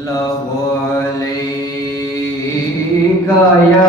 सल्लल्लाहु अलैका या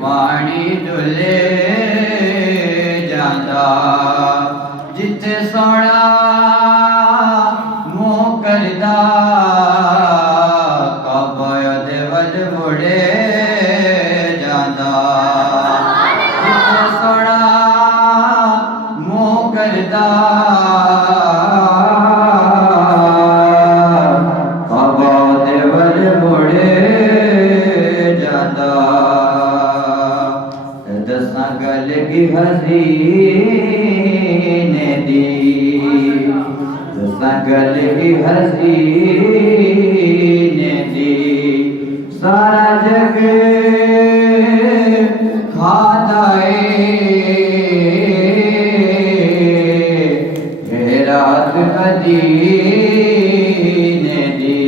पानी डुले जाता जिथे सोना मोह करदा काबा दे वल मुड़े जाता जिथे सोना मोह करदा काबा दे वल मुड़े जाता दसां गल की हसीने दी दसां गल की हसीने दी सारा जग खादाए रात मदीने दी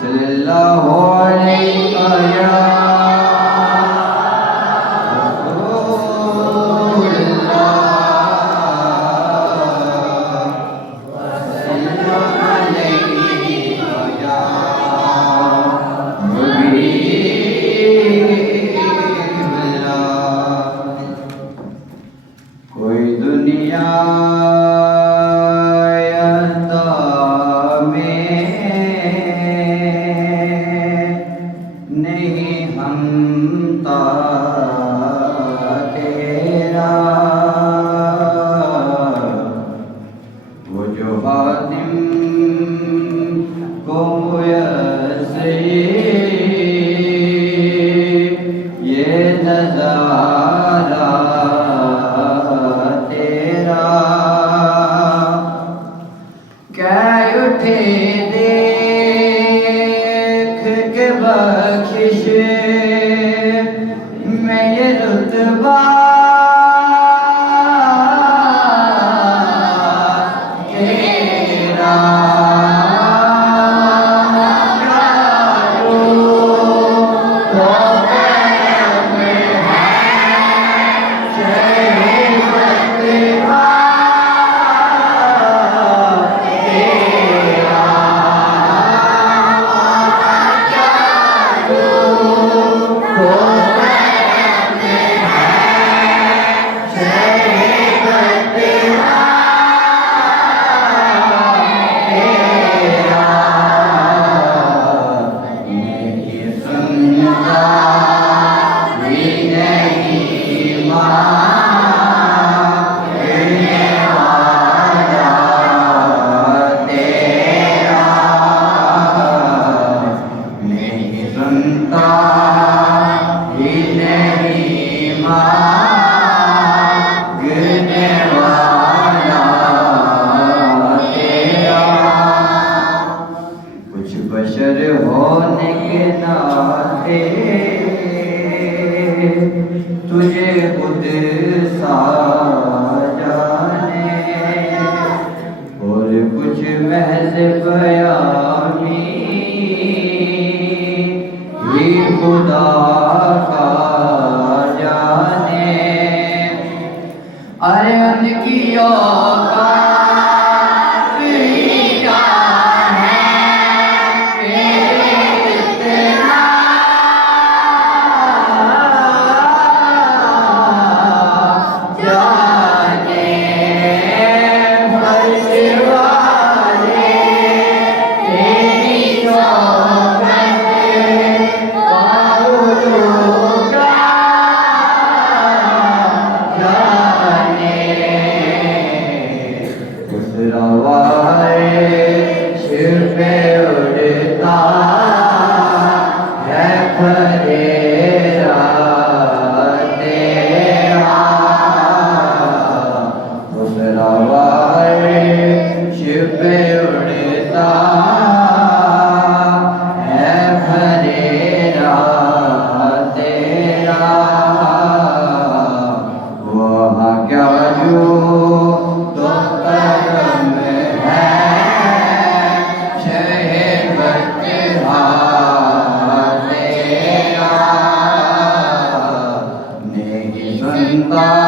सल्लल्लाहु अलैहि वसल्लम बख्शिश में ये रुतबा तेरा बशर होने के नाते तुझे खुद सा जाने और कुछ महज बयानी ही खुदा का जाने अरे उनकी औकात फरेरा तेरा दूसरा वारिश पे उड़ता है फरेरा तेरा वह क्या जो तो करम है शहे बकरा तेरा नेकी बंदा